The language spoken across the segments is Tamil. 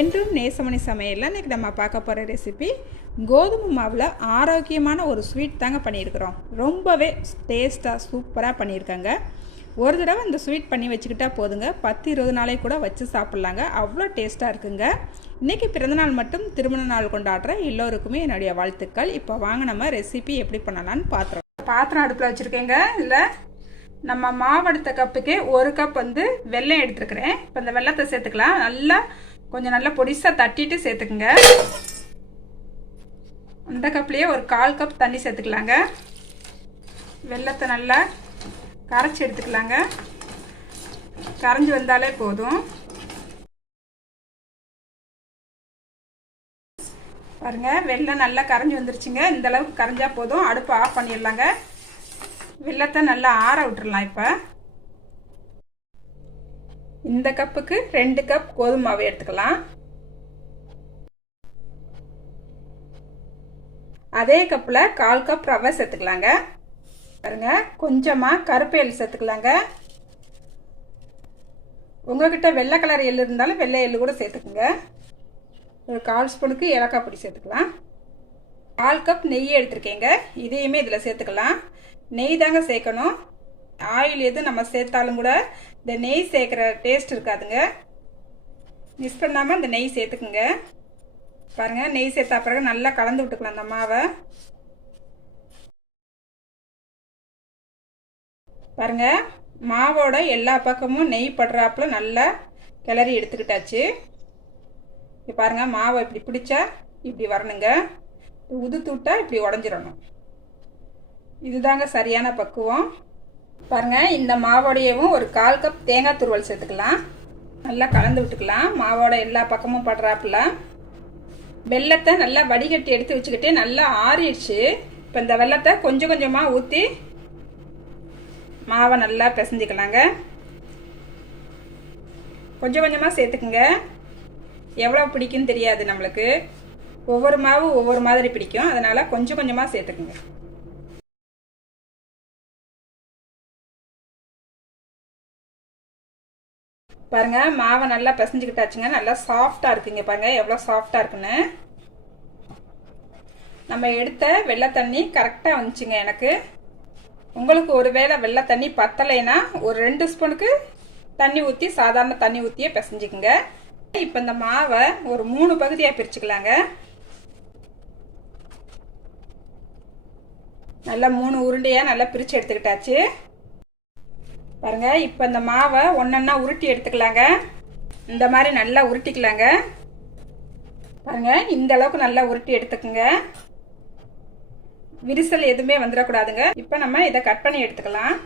என்றும் நேசமணி சமையலில் இன்றைக்கி நம்ம பார்க்க போகிற ரெசிபி கோதுமை மாவில் ஆரோக்கியமான ஒரு ஸ்வீட் தாங்க பண்ணியிருக்கிறோம். ரொம்பவே டேஸ்ட்டாக சூப்பராக பண்ணியிருக்காங்க. ஒரு தடவை இந்த ஸ்வீட் பண்ணி வச்சுக்கிட்டா போதுங்க, 10-20 நாளைக்கு கூட வச்சு சாப்பிட்லாங்க. அவ்வளோ டேஸ்ட்டாக இருக்குங்க. இன்றைக்கி பிறந்தநாள் மட்டும் திருமண நாள் கொண்டாடுற எல்லோருக்குமே என்னுடைய வாழ்த்துக்கள். இப்போ வாங்க நம்ம ரெசிபி எப்படி பண்ணலான்னு பாத்திரம் அடுப்பில் வச்சுருக்கேங்க. இதில் நம்ம மாவெடுத்த கப்புக்கே 1 கப் வெல்லம் எடுத்துருக்கிறேன். இப்போ இந்த வெல்லத்தை சேர்த்துக்கலாம். கொஞ்சம் நல்லா பொடிசாக தட்டிட்டு சேர்த்துக்குங்க. அந்த கப்லேயே ஒரு 1/4 கப் தண்ணி சேர்த்துக்கலாங்க. வெல்லத்தை நல்லா கரைச்சி எடுத்துக்கலாங்க. கரைஞ்சி வந்தாலே போதும். பாருங்க, வெல்லம் நல்லா கரைஞ்சி வந்துருச்சுங்க. இந்த அளவுக்கு கரைஞ்சா போதும். அடுப்பை ஆஃப் பண்ணிடலாங்க. வெல்லத்தை நல்லா ஆற விட்டுறலாம். இப்போ இந்த கப்புக்கு 2 கப் கோதுமை மாவு எடுத்துக்கலாம். அதே கப்பில் 1/4 கப் ரவை சேர்த்துக்கலாங்க. பாருங்க, கொஞ்சமாக கருப்பு எள்ளு சேர்த்துக்கலாங்க. உங்ககிட்ட வெள்ளை கலர் எள்ளு இருந்தாலும் வெள்ளை எள்ளு கூட சேர்த்துக்குங்க. ஒரு 1/4 ஸ்பூனுக்கு ஏலக்காய் பொடி சேர்த்துக்கலாம். 1/4 கப் நெய் எடுத்துருக்கேங்க. இதையுமே இதில் சேர்த்துக்கலாம். நெய் தாங்க சேர்க்கணும். ஆயில் எது நம்ம சேர்த்தாலும் கூட இந்த நெய் சேர்க்குற டேஸ்ட் இருக்காதுங்க. மிஸ் பண்ணாமல் இந்த நெய் சேர்த்துக்குங்க. பாருங்கள், நெய் சேர்த்தா பிறகு நல்லா கலந்து விட்டுக்கலாம் அந்த மாவை. பாருங்கள், மாவோட எல்லா பக்கமும் நெய் படுறாப்புல நல்லா கிளறி எடுத்துக்கிட்டாச்சு. இப்போ பாருங்கள், மாவை இப்படி பிடிச்சா இப்படி வரணுங்க. உதுத்து விட்டா இப்படி உடஞ்சிடணும். இதுதாங்க சரியான பக்குவம். பாருங்க, இந்த மாவோடையவும் ஒரு 1/4 கப் தேங்காய் துருவல் சேர்த்துக்கலாம். நல்லா கலந்து விட்டுக்கலாம். மாவோட எல்லா பக்கமும் படுறாப்புல. வெல்லத்தை நல்லா வடிகட்டி எடுத்து வச்சுக்கிட்டு நல்லா ஆறிடுச்சு. இப்போ இந்த வெல்லத்தை கொஞ்சம் கொஞ்சமாக ஊற்றி மாவை நல்லா பிசைஞ்சிக்கலாங்க. கொஞ்சம் கொஞ்சமாக சேர்த்துக்குங்க. எவ்வளோ பிடிக்குன்னு தெரியாது நம்மளுக்கு. ஒவ்வொரு மாவு ஒவ்வொரு மாதிரி பிடிக்கும். அதனால் கொஞ்சம் கொஞ்சமாக சேர்த்துக்குங்க. பாருங்க, மாவை நல்லா பிசைஞ்சுக்கிட்டாச்சுங்க. நல்லா சாஃப்டாக இருக்குங்க. பாருங்க எவ்வளோ சாஃப்டாக இருக்குன்னு. நம்ம எடுத்த வெள்ளை தண்ணி கரெக்டாக வந்துச்சுங்க எனக்கு. உங்களுக்கு ஒருவேளை வெள்ளை தண்ணி பத்தலைன்னா ஒரு 2 ஸ்பூனுக்கு தண்ணி ஊற்றி சாதாரண தண்ணி ஊற்றியே பிசைஞ்சுக்குங்க. இப்போ இந்த மாவை ஒரு 3 பகுதியாக பிரிச்சுக்கலாங்க. நல்லா 3 உருண்டையாக நல்லா பிரித்து எடுத்துக்கிட்டாச்சு. பாருங்க, இப்போ இந்த மாவை ஒன்றொன்னா உருட்டி எடுத்துக்கலாங்க. இந்த மாதிரி நல்லா உருட்டிக்கலாங்க. பாருங்க, இந்த அளவுக்கு நல்லா உருட்டி எடுத்துக்குங்க. விரிசல் எதுவுமே வந்துடக்கூடாதுங்க. இப்போ நம்ம இதை கட் பண்ணி எடுத்துக்கலாம்.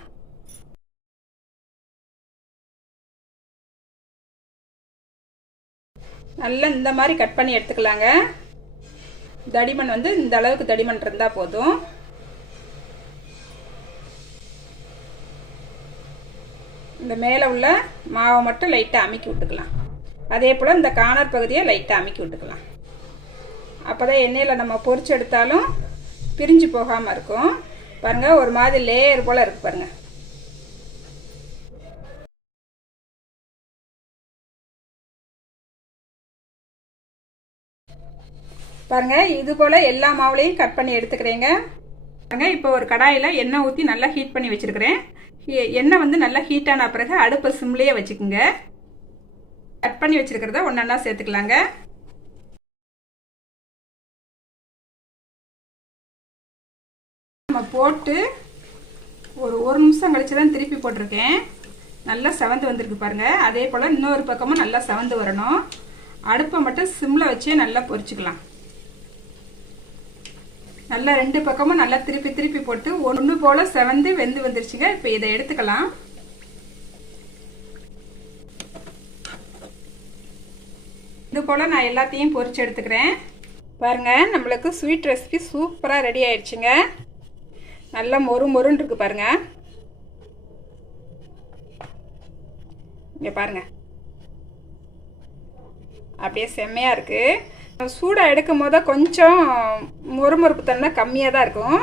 நல்லா இந்த மாதிரி கட் பண்ணி எடுத்துக்கலாங்க. தடிமன் இந்த அளவுக்கு தடிமன் இருந்தால் போதும். இந்த மேலே உள்ள மாவை மட்டும் லைட்டாக அமுக்கி விட்டுக்கலாம். அதே போல் இந்த கார்னர் பகுதியை லைட்டாக அமுக்கி விட்டுக்கலாம். அப்போ தான் எண்ணெயில் நம்ம பொரிச்சு எடுத்தாலும் பிரிஞ்சு போகாமல் இருக்கும். பாருங்கள், ஒரு மாதிரி லேயர் போல் இருக்கு பாருங்கள். பாருங்கள், இது போல் எல்லா மாவுலையும் கட் பண்ணி எடுத்துக்கிறேங்க. பாருங்கள், இப்போ ஒரு கடாயில் எண்ணெய் ஊற்றி நல்லா ஹீட் பண்ணி வச்சுருக்கிறேன். எண்ணெய் நல்லா ஹீட்டான பிறகு அடுப்பை சிம்லேயே வச்சுக்கோங்க. கட் பண்ணி வச்சுருக்கிறத ஒன்றா சேர்த்துக்கலாங்க. நம்ம போட்டு ஒரு நிமிஷம் கழிச்சு தான் திருப்பி போட்டிருக்கேன். நல்லா செவந்து வந்திருக்கு பாருங்கள். அதே போல் இன்னொரு பக்கமும் நல்லா செவந்து வரணும். அடுப்பை மட்டும் சிம்மில் வச்சே நல்லா பொரிச்சுக்கலாம். நல்லா 2 பக்கமும் நல்லா திருப்பி திருப்பி போட்டு ஒன்று போல் செவந்து வெந்து வந்துருச்சுங்க. இப்போ இதை எடுத்துக்கலாம். இது போல் நான் எல்லாத்தையும் பொரிச்சு எடுத்துக்கிறேன். பாருங்கள், நம்மளுக்கு ஸ்வீட் ரெசிபி சூப்பராக ரெடி ஆயிடுச்சுங்க. நல்லா மொறுன்னு இருக்கு பாருங்க. இங்கே பாருங்க, அப்படியே செம்மையாக இருக்குது. சூடாக எடுக்கும் போது கொஞ்சம் மொறுமொறுப்பு தன்மை கம்மியாக தான் இருக்கும்.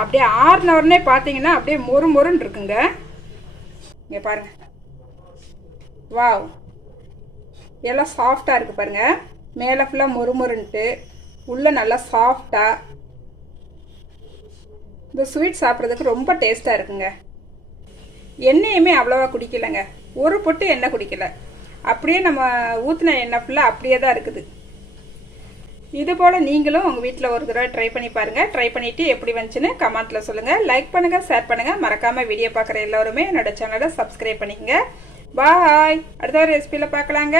அப்படியே ஆறுனவரனே பார்த்தீங்கன்னா அப்படியே மொறுன்னு இருக்குங்க. இங்கே பாருங்கள், வாவ் எல்லாம் சாஃப்டாக இருக்குது பாருங்கள். மேலே ஃபுல்லாக மொறுமொருன்ட்டு உள்ளே நல்லா சாஃப்டாக. இந்த ஸ்வீட் சாப்பிட்றதுக்கு ரொம்ப டேஸ்ட்டாக இருக்குங்க. எண்ணெயுமே அவ்வளோவா குடிக்கலைங்க, ஒரு பொட்டு எண்ணெய் குடிக்கலை. அப்படியே நம்ம ஊற்றின எண்ணெய் ஃபுல்லாக அப்படியே தான் இருக்குது. இது போல் நீங்களும் உங்கள் வீட்டில் ஒரு தடவை ட்ரை பண்ணி பாருங்கள். ட்ரை பண்ணிவிட்டு எப்படி வந்துச்சுன்னு கமெண்ட்டில் சொல்லுங்கள். லைக் பண்ணுங்கள், ஷேர் பண்ணுங்கள். மறக்காமல் வீடியோ பார்க்குற எல்லோருமே என்னோடய சேனலை சப்ஸ்கிரைப் பண்ணிக்கங்க. பாய். அடுத்த ஒரு ரெசிபியில் பார்க்கலாங்க.